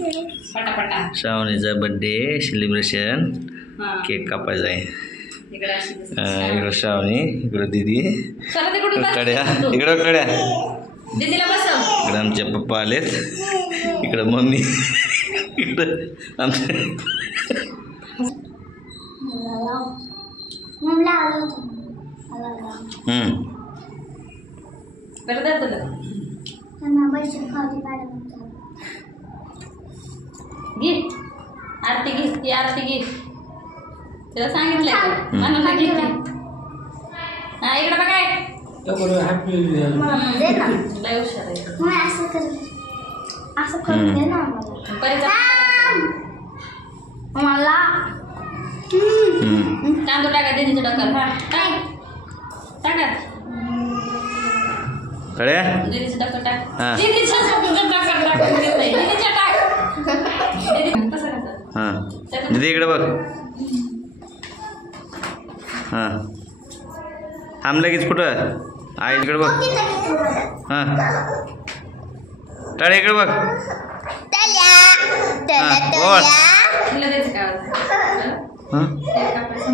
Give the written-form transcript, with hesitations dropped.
पटापटा श्रावणीचा birthday celebration cake कापायचा आहे. इकडं श्रावणी, इकडं दीदी, कड्या, इकडं कड्या, इकडं आमचे पप्पा आलेत, इकडं मम्मी, इकडं आमचे आरती घे, आरती घे. त्याला सांगितलंय मला घे. हा इकडे बघाय लय हुशार आहे. असं करून दे ना मला. तांदूळ टाका दीदीच्या डोक्यावर. हा टाका कड्या, दीदीच्या डोक्यावर टाक. हा. दीदीच्या डोक्यावर टाक. दीदीच्या टाक. दीदी कसं करायचं? हां दीदी इकडे बघ. हां थांब लगेच. कुठं आई इकडे बघ. हां टाळे इकडे बघ. हां बोल. तुला द्यायचं का? हां कापायचं